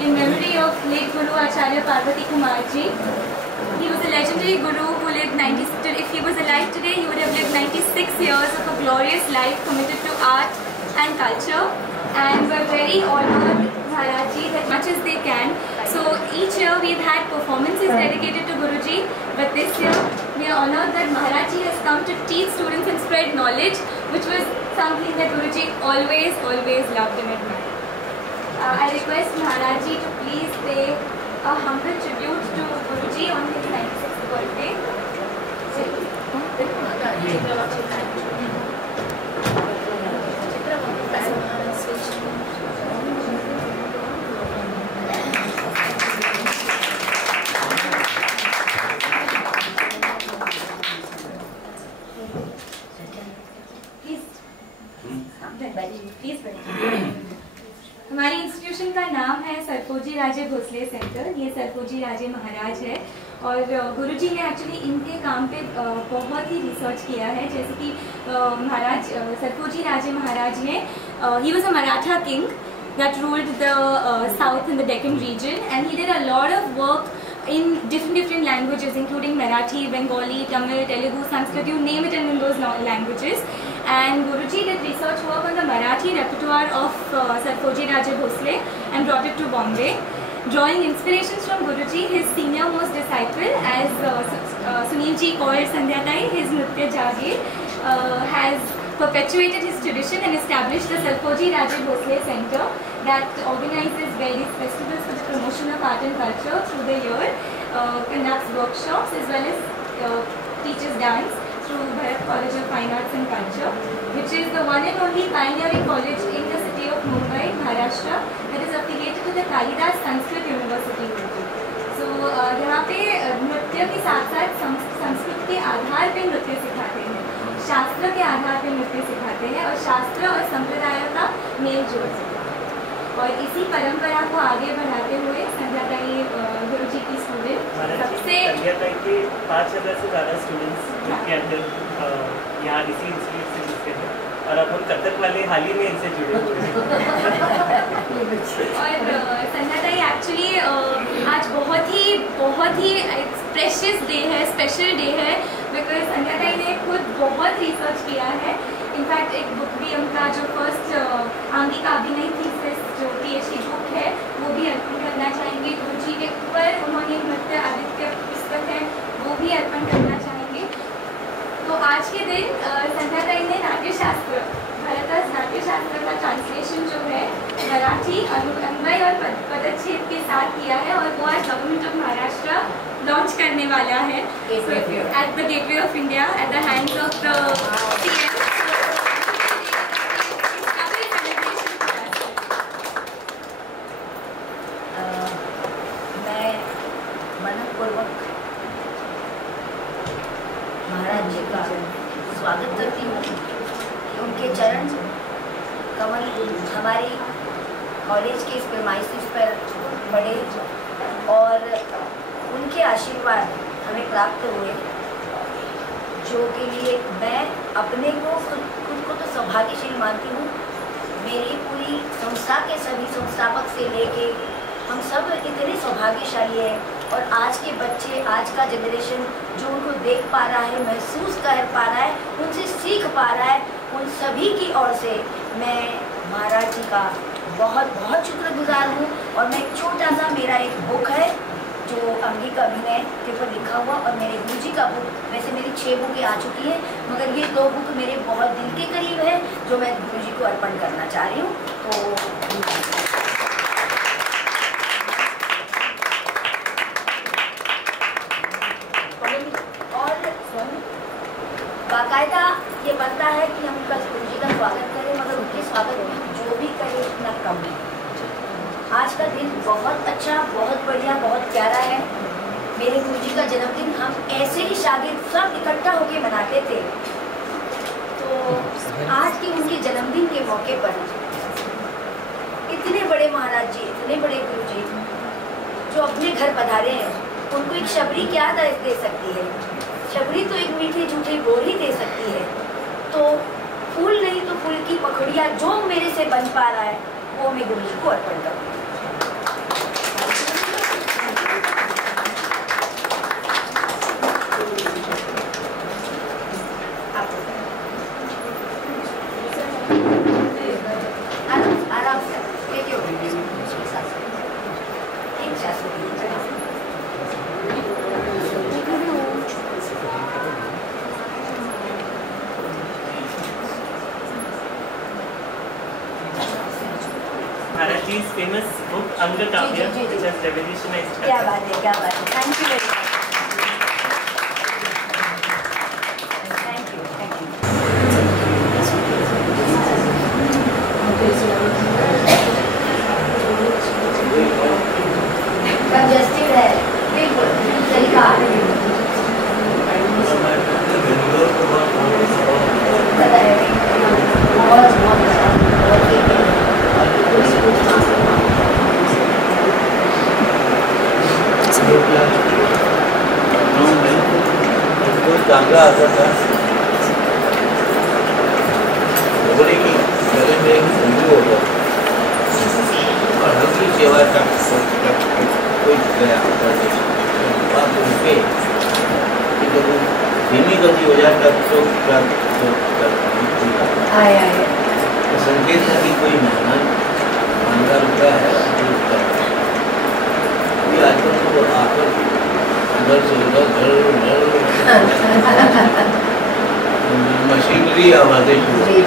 in memory of late Guru Acharya Parvati Kumar Ji. He was a legendary Guru who lived if he was alive today, he would have lived 96 years of a glorious life committed to art and culture. And we're very honored, Maharaj Ji, as much as they can. So each year we've had performances dedicated to Guruji, but this year we are honored that Maharaj Ji has come to teach students and spread knowledge, which was something that Guruji always loved and admired. I request Maharaj Ji to please pay a humble tribute to Guruji on his 96th birthday. हमारी institution का नाम है Serfoji Raje Bhosale centre. ये सरफोजी राजे महाराज है और गुरुजी ने actually इनके काम पे बहुत ही रिसर्च किया है। जैसे कि महाराज सरफोजी राजे महाराज ने he was a Maratha king that ruled the south in the Deccan region, and he did a lot of work in different languages, including Marathi, Bengali, Tamil, Telugu, Sanskrit, you name it, and in those languages. And Guruji did research work on the Marathi repertoire of Sarfoji Raje Bhosle and brought it to Bombay. Drawing inspirations from Guruji, his senior most disciple, as Sunil ji called Sandhya Tai, his Nritya Jagir, has perpetuated his tradition and established the Sarfoji Raje Bhosle Center that organizes various festivals for the promotion of art and culture through the year, conducts workshops as well as teaches dance through Bharat College of Fine Arts and Culture, which is the one and only pioneering college in the city of Mumbai, Maharashtra, that is affiliated to the Kalidas Sanskrit University. So यहाँ पे नृत्य के साथ साथ संस्कृत के आधार पे नृत्य सिखाते हैं, शास्त्र के आधार पे नृत्य सिखाते हैं और शास्त्र और संप्रदाय का मेल जोड़ते हैं। और इसी परंपरा को आगे बढ़ाते हुए संध्या ताई गुरुजी की स्टूडेंट सबसे संध्या ताई के 5,000 से ज़्यादा स्टूडेंट्स के अंदर यहाँ इसी इंस्टीट्यूट से जुड़ते हैं और अब हम कथक वाले हाल ही में इनसे जुड़े हुए हैं। और संध्या ताई एक्चुअली आज बहुत ही प्रेशियस डे है, स्पेशल डे है, बिकॉज संध्या ताई ने खुद बहुत रिसर्च किया है। इनफैक्ट एक बुक भी उनका जो फर्स्ट आंगिका अभिनय थीसिस जो PhD बुक है वो भी अर्पण करना चाहेंगे गुरुजी के ऊपर। उन्होंने नृत्य आदित्य पुस्तक है वो भी अर्पण करना चाहेंगे। तो आज के दिन संध्या ताई ने नाट्यशास्त्र, भरतस नाट्यशास्त्र का ट्रांसलेशन जो है मराठी, अन्वय और पदच्छेद के साथ किया है और वो आज government of Maharashtra launch at the Gateway of India at the hands of the CM. मैं मनपूर्वक महाराज जी का स्वागत करती हूँ कि उनके चरण कमल हमारी कॉलेज के इस प्रेमाइसिस पर पड़े और उनके आशीर्वाद हमें प्राप्त हुए, जो के लिए मैं अपने को खुद को तो सौभाग्यशाली मानती हूँ। मेरी पूरी संस्था के सभी संस्थापक से लेके हम सब इतने सौभाग्यशाली हैं और आज के बच्चे, आज का जनरेशन जो उनको देख पा रहा है, महसूस कर पा रहा है, उनसे सीख पा रहा है, उन सभी की ओर से मैं महाराज जी का बहुत बहुत शुक्रगुजार हूँ। और मैं छोटा सा मेरा एक बुक है जो अंगिक अभिनय के ऊपर लिखा हुआ, और मेरे गुरुजी का बुक, वैसे मेरी 6 बुकें आ चुकी हैं मगर ये 2 बुक मेरे बहुत दिल के करीब है जो मैं गुरुजी को अर्पण करना चाह रही हूँ। तो और बाकायदा ये बनता है कि हम उनका गुरुजी का स्वागत करें, मगर उनके स्वागत में जो भी करें उतना कम है। आज का दिन बहुत अच्छा, बहुत बढ़िया, बहुत प्यारा है। मेरे गुरुजी का जन्मदिन हम ऐसे ही शागिर्द सब इकट्ठा होकर मनाते थे, तो आज के उनके जन्मदिन के मौके पर इतने बड़े महाराज जी, इतने बड़े गुरुजी जो अपने घर पधारे हैं, उनको एक शबरी क्या दे सकती है? शबरी तो एक मीठे झूठे बोल ही दे सकती है। तो फूल नहीं तो फूल की पखड़िया जो मेरे से बन पा रहा है वो मैं गुरुजी को अर्पण करूँ। आराम से Maharaj ji's famous book Anga Kavya, which has revolutionized. क्या बात है, क्या बात है। Thank you very much. Thank you, thank you. Congested है, बिल्कुल सही कहा। डांगा आता था, घोड़े की गले में एक घुंघरू होता और हल्की सेवा का कोई गया बात उनके कि जब धीमी गति हो जाए तब तो संकेत है कि कोई मेहमान मांगा रुका है। अभी आजकल तो आकर उधर से उधर मशीनरी आवाजें शुरू हो गई।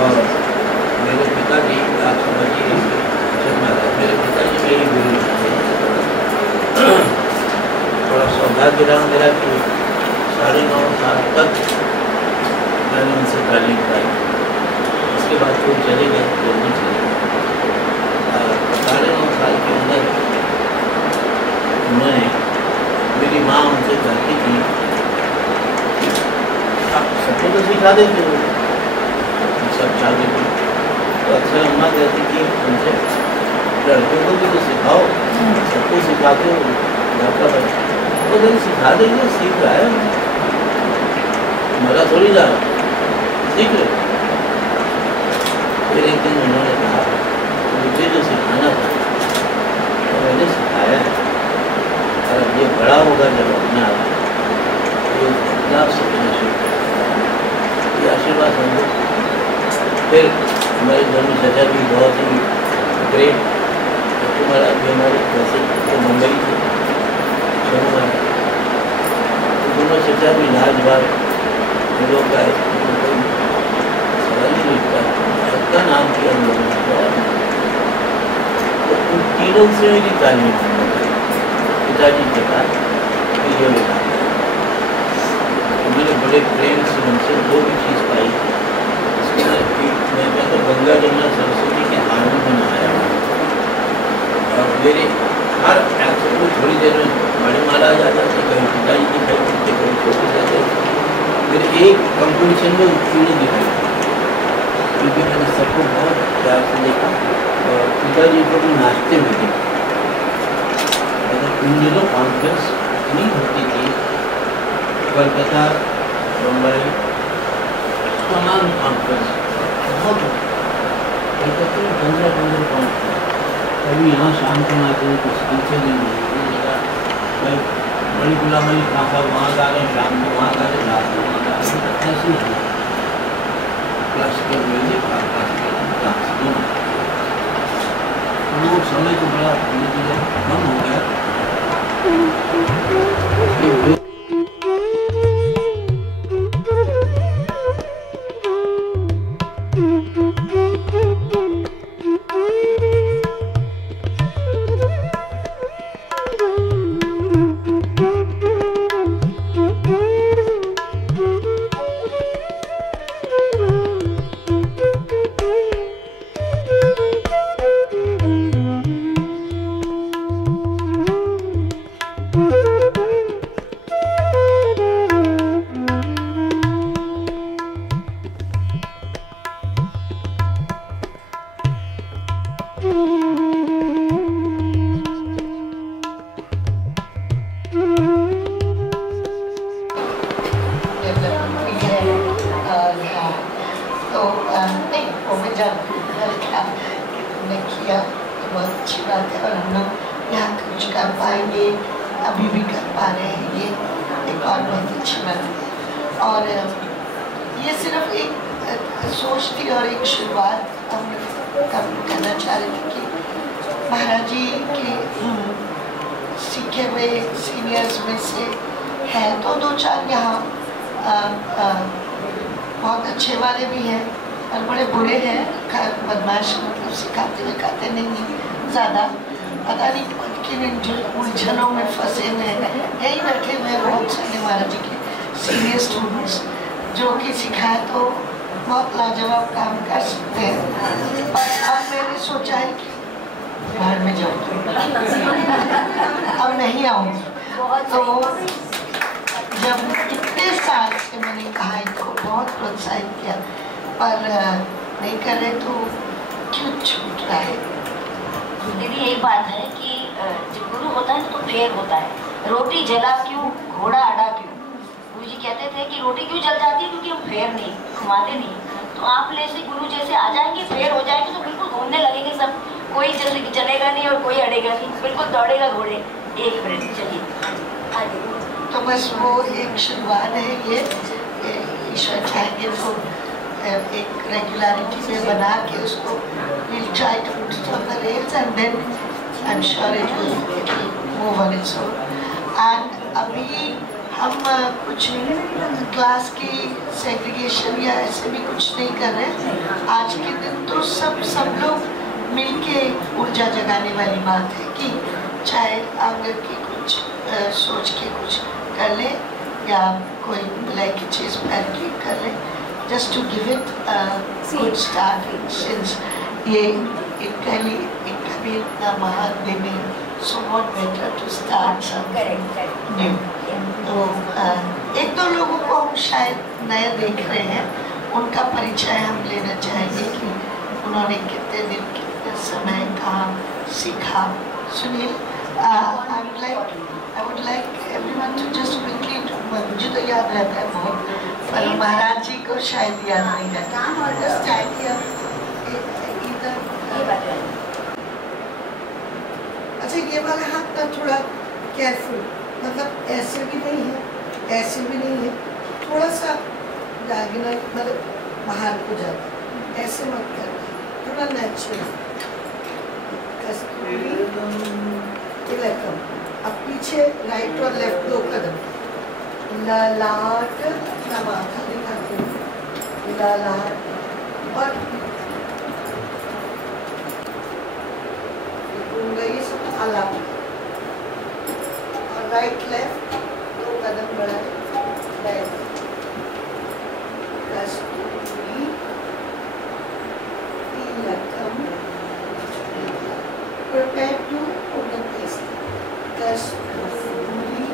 और मेरे पिताजी आप समझिए, मेरे पिताजी मेरी गुरु थे। थोड़ा सौभाग्य रहा मेरा कि 9.5 साल तक मैंने उनसे तालीम पाई। इसके बाद वो चले गए, जल्दी चले गए। 9.5 साल के अंदर उन्होंने, मेरी माँ उनसे कहती थी आप सबको तो सिखा देते हो, सब चाहते थे। तो अक्सर अम्मा कहती थी उनसे लड़कों को भी तो सिखाओ, सबको सिखाते हो, घर का बच्चा वो तो सिखा देंगे, सीख रहा है, मजा थोड़ी जा रहा, सीख लो। फिर एक दिन उन्होंने कहा मुझे जो सिखाना था तो मैंने सिखाया है, और ये बड़ा होगा जब अपना ये अपना सीखना शुरू कर, ये आशीर्वाद समझो। फिर हमारे धर्म चचा भी बहुत ही ग्रेट, तुम्हारा भी हमारे वैसे तो मुंबई थे, दोनों चचा भी लाजवाब लोग का सवाल ही नहीं उठता, सबका नाम किया हम लोगों ने। तो उन तीनों से मेरी तालीम पिताजी के बाद वीडियो में था, तो मैंने बड़े प्रेम से उनसे जो भी चीज़ पाई इसको मैं कहता गंगा जमुना सरस्वती के हार में बनाया। और मेरे हर एक्शन को थोड़ी देर में बड़ी माला आ जाता था, कहीं पिताजी दिखाई देते, कहीं छोटे जाते। फिर एक कंपटीशन में उत्तीर्ण दिखाई, क्योंकि मैंने सबको बहुत प्यार से देखा और पिताजी को भी नाचते हुए देखा। उन दिनों कॉन्फ्रेंस इतनी होती थी, कलकत्ता, मुंबई, तमाम कॉन्फ्रेंस बहुत कलकत्ता में 15 कॉन्फ्रेंस। कभी यहाँ शाम को आते हैं, कुछ पीछे नहीं मैं बड़ी गुलाम अली खां साहब वहाँ गा रहे हैं, शाम को वहाँ गा रहे, रात को वहाँ गा रहे, ऐसे ही क्लासिकल म्यूजिक और क्लासिकल डांस दोनों। वो समय तो बड़ा धीरे धीरे कम हो गया। बहुत अच्छी बात है और हम लोग यहाँ कुछ कर पाएंगे, अभी भी कर पा रहे हैं, ये एक और बहुत अच्छी बात है। और ये सिर्फ एक सोच थी और एक शुरुआत हम करना चाह रहे थे कि महाराज जी के सीखे हुए सीनियर्स में से है तो 2-4 यहाँ बहुत अच्छे वाले भी हैं और बड़े बुरे हैं, बदमाश, मतलब सिखाते नहीं ज़्यादा, पता नहीं किन उलझनों में फंसे हुए हैं। यही बैठे हुए हैं बहुत सारे महाराज जी के सीनियर स्टूडेंट्स जो कि सिखाए तो बहुत लाजवाब काम कर सकते हैं। और अब मैंने सोचा है कि बाहर में जाऊँ, अब नहीं आऊँगी। तो जब इतने साल से मैंने कहा इनको बहुत प्रोत्साहित किया, पर नहीं कर रहे तो क्यों छूट रहा है? दीदी यही बात है कि जब गुरु होता है तो फेर होता है। रोटी जला क्यों, घोड़ा अड़ा क्यों? गुरु जी कहते थे कि रोटी क्यों जल जाती है, क्योंकि हम फेर नहीं, घुमाते नहीं। तो आप जैसे गुरु जैसे आ जाएंगे, फेर हो जाएंगे तो बिल्कुल घूमने लगेंगे सब, कोई जल्दी चलेगा नहीं और कोई अड़ेगा नहीं, बिल्कुल दौड़ेगा घोड़े। 1 मिनट चलिए आगे। तो बस वो एक शुरुआत है, ये ईश्वर चाहेंगे तो एक रेगुलरिटी से बना के उसको we'll try to put it on the rails and then I'm sure it will move on its own. And अभी हम कुछ क्लास की सेग्रीगेशन या ऐसे भी कुछ नहीं कर रहे। आज के दिन तो सब लोग मिलके ऊर्जा जगाने वाली बात है कि चाहे आंगन की कुछ सोच के कुछ कर ले या कोई बुलाई की चीज़ पहन के कर ले, just to give it a good start, since ये कभी इतना महान दिन है, so what better to start something new. तो 1-2 लोगों को हम शायद नए देख रहे हैं, उनका परिचय हम लेना चाहेंगे कि उन्होंने कितने दिन कितने समय कहाँ सीखा। Sunil, I would like everyone to just quickly, मुझे तो याद रहता है बहुत, पर महाराज जी को शायद याद नहीं रहता। अच्छा, ये वाला हाथ ना थोड़ा केयरफुल, मतलब ऐसे भी नहीं है, ऐसे भी नहीं है, थोड़ा सा डायगोनल, मतलब बाहर को जाता, ऐसे मत कर, थोड़ा नेचुरल। अब पीछे राइट और लेफ्ट 2 कदम, ललाट, अपना माथा दिखाते हैं, ललाट और ये सब आलाप, और राइट लेफ्ट कदम बढ़ाए, back, Kasturi, Tilakam, prepare to open this, कस्तूरी,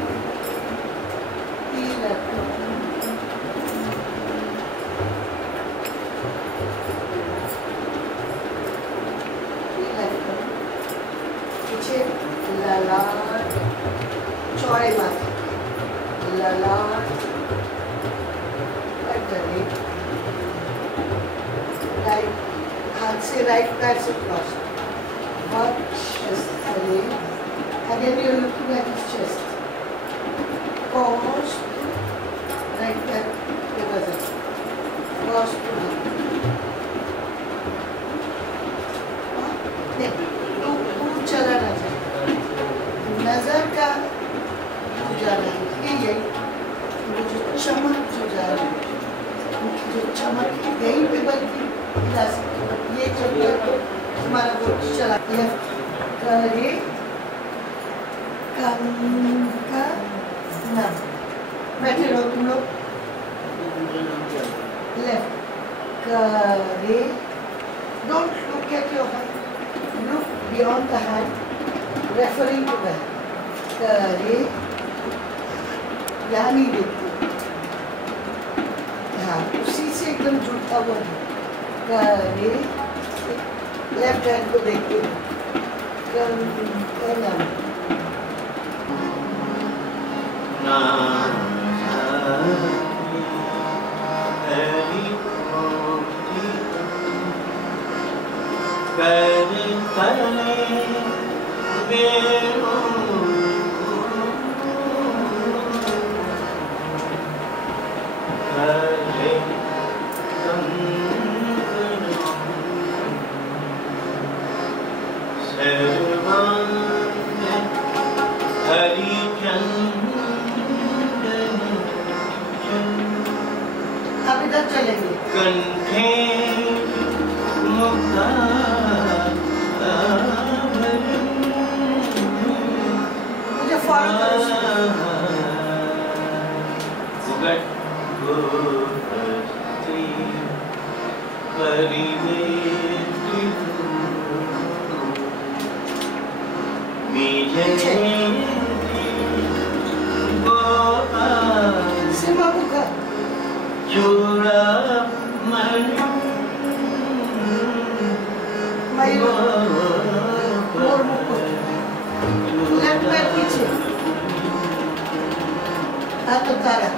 तिलकम, पीछे ललाट, चौड़े माथे, ललाट, गले, राइट हाथ से राइट पैर से cross, again you're looking at his chest, pause, right पैर के वजन, pause to चला ना जाए, नजर का जाना है, यही वो जो चमक जो जा रही है, उनकी जो चमक यहीं पे बल्कि जा सकती है, ये जब तक हमारा वो चला लेफ्ट करे का ना बैठे रहो तुम लोग, लेफ्ट करे, don't look at your hand, look beyond the hand, referring to the hand. करे, यहाँ नहीं देखते, हाँ उसी से एकदम जुड़ता हुआ है, करे, लेफ्ट हैंड को देखते हैं, अब इधर चलेंगे, कंठे मुक्ता मुझे फॉलो सिमा बुका चूड़ा लेफ्ट पैर पीछे, हाथ उतारा,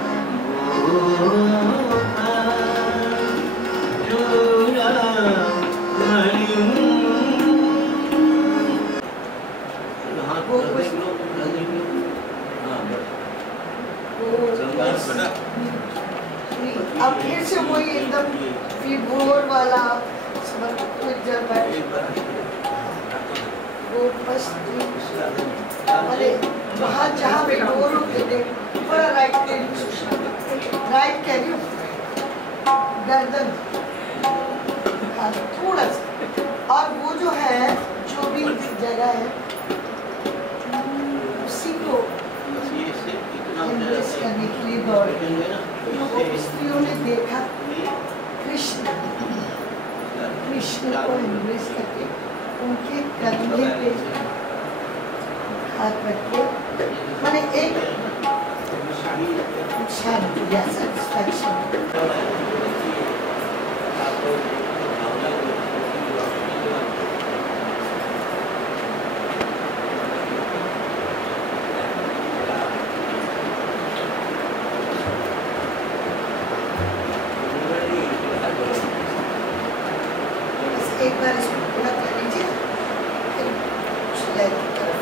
अब फिर से वही एकदम विभोर वाला वहाँ जहाँ विभोर होते थे थोड़ा राइट कैरी, गर्दन थोड़ा सा, और वो जो है जो भी जगह है उसी को एम्ब्रेस करने के लिए दौड़े। लोगों स्त्रियों ने देखा कृष्ण को एम्ब्रेस करके उनके कंधे पे हाथ रख के, मैंने एक शांति या सेटिस्फैक्शन। एक बार इसको पूरा कर लीजिए, फिर सिलाई की तरफ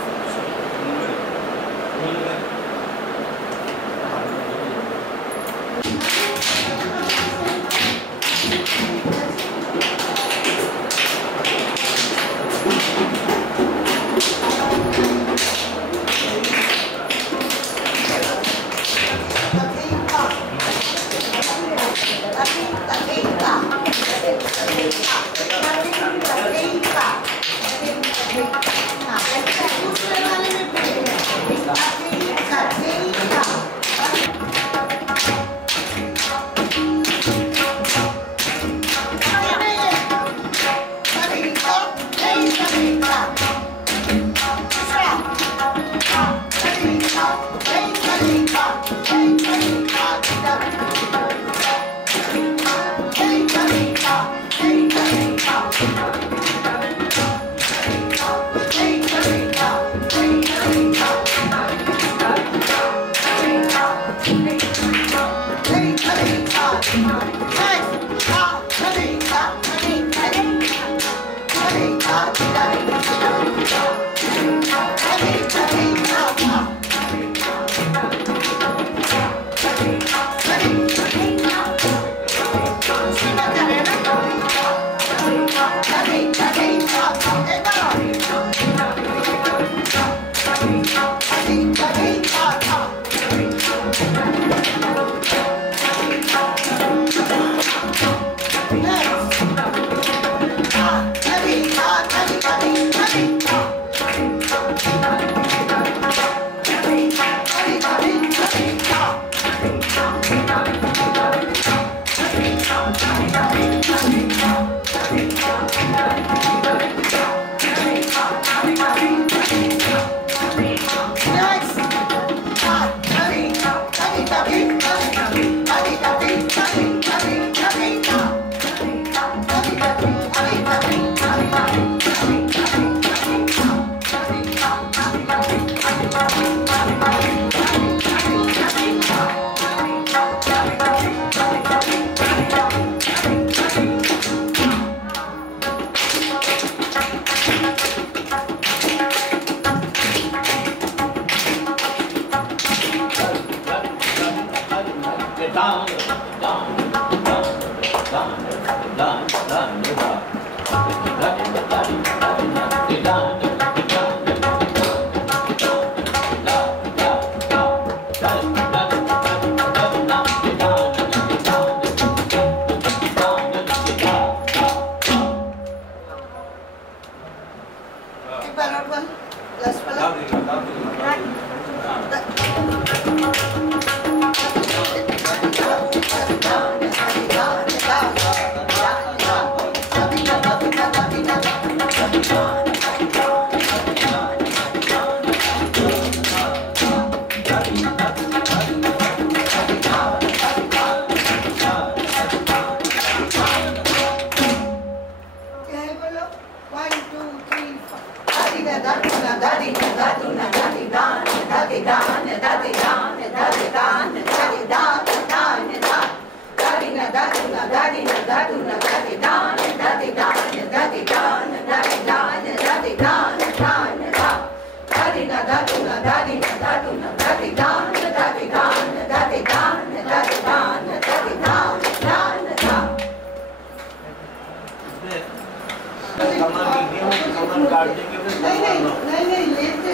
नहीं, लेते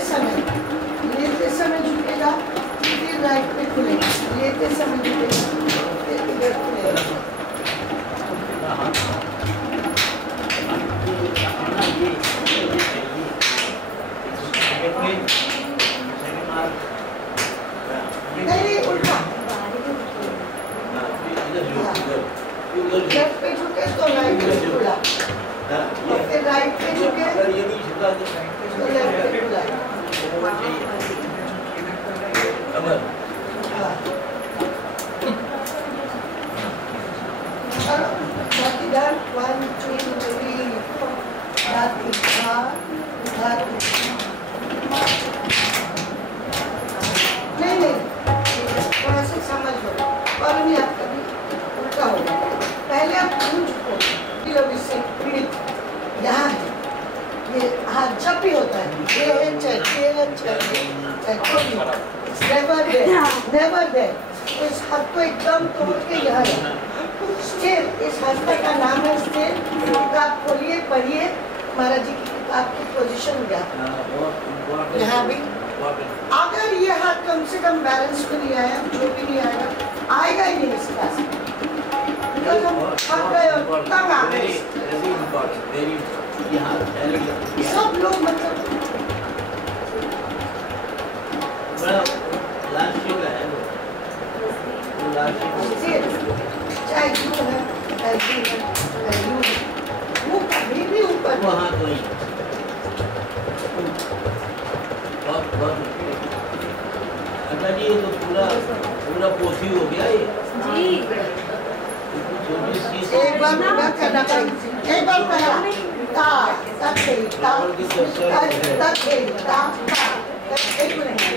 समय झुकेगा, फिर राइट पे खुलेगा, लेते समय झुकेगा, फिर इधर खुलेगा। नहीं, उल्टा। लेफ्ट पे झुके तो राइट पे खुला, और फिर राइट पे झुके तो लेफ्ट पे खुला। बाकी डाल 1 2 3 4 धातु नहीं थोड़ा सा समझ लो और नहीं आप कभी उल्टा होगा। पहले आप झुको इससे पीड़ित यहाँ है, ये हाथ जब भी होता है ये है नेवर देयर। तो इस हाथ को एकदम तोड़ के यहाँ स्टेल, इस हस्ते का नाम है स्टेल। किताब खोलिए, पढ़िए, महाराज जी की किताब की पोजीशन यहाँ भी। अगर ये हाथ कम से कम बैलेंस में नहीं आया, जो भी नहीं आएगा ही नहीं इस क्लास में, बिकॉज हम थक गए और तंग आ गए। सब लोग मतलब चाहे वो कभी भी ऊपर वहाँ तो ही जी ये तो पूरा पोथी हो गया ये जी। एक बार पूरा करना चाहिए, एक बार पढ़ा ता तक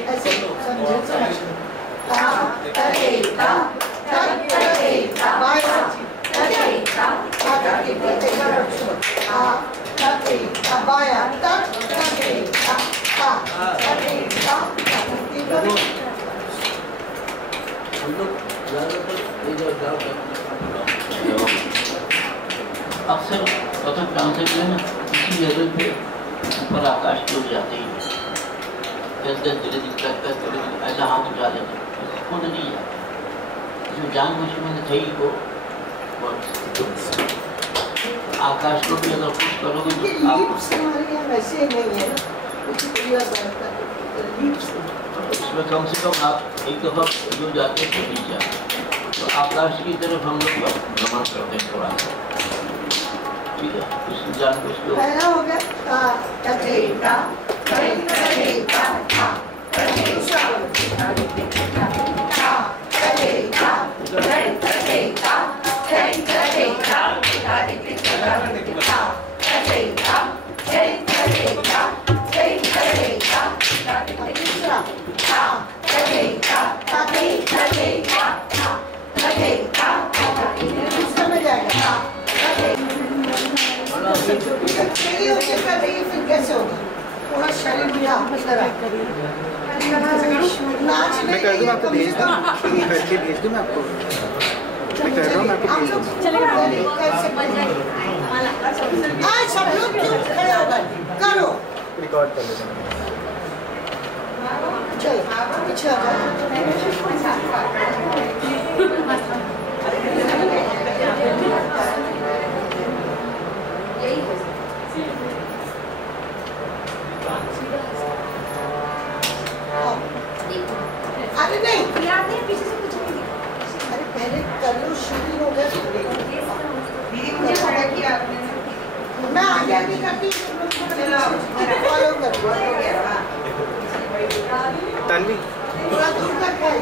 ऐसे समझे अक्सर कथक डांस जो है ना इसी लेवल पे ऊपर आकाश की ओर जाते ही 10-10 धीरे ऐसा हाथ उठा देते खुद नहीं जाते। इसमें जान बुझ के मैंने थी को आकाश को भी अगर कुछ करोगे तो वैसे नहीं है ना, उसमें कम से कम आप एक दफा जो जाते हैं तो नहीं जाते, तो आकाश की तरफ हम लोग भ्रमण करते हैं थोड़ा सा, ठीक है। उस जान को उसको पहला हो गया फिर कैसे होगा, थोड़ा शरीर भी आप मैं कर दूँ, आपको भेज दूँ, करके भेज दूँ मैं आपको, मैं कर रहा हूँ, मैं आपको भेज दूँ। सब लोग क्यों खड़े हो गए? करो रिकॉर्ड कर लेते हैं। चलो पीछे आ अरे नहीं पीछे से कुछ नहीं दिखा। अरे पहले कर लो, शुरू हो गया मुझे खड़ा किया आपने। मैं आगे आगे करती फॉलो कर तन्वी पूरा दूर तक है।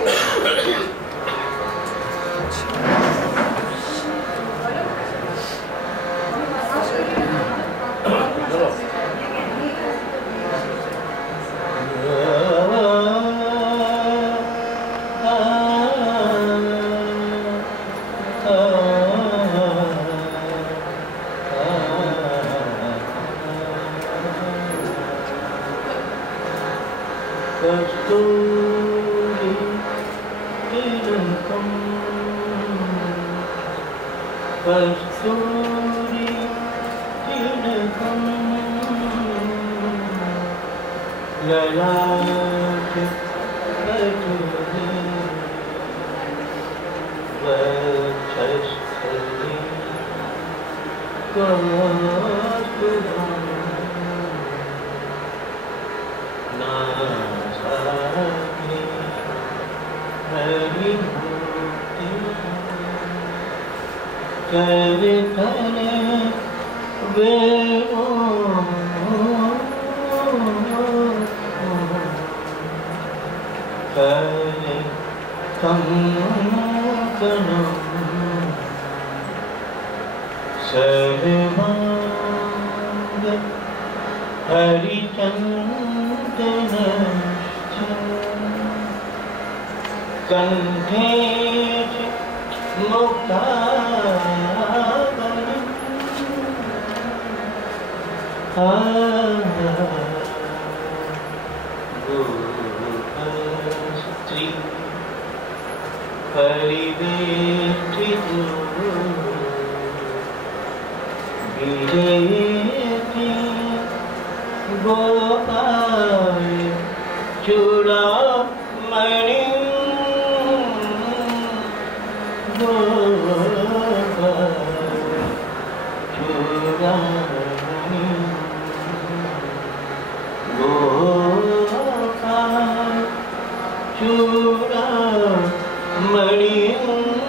Mani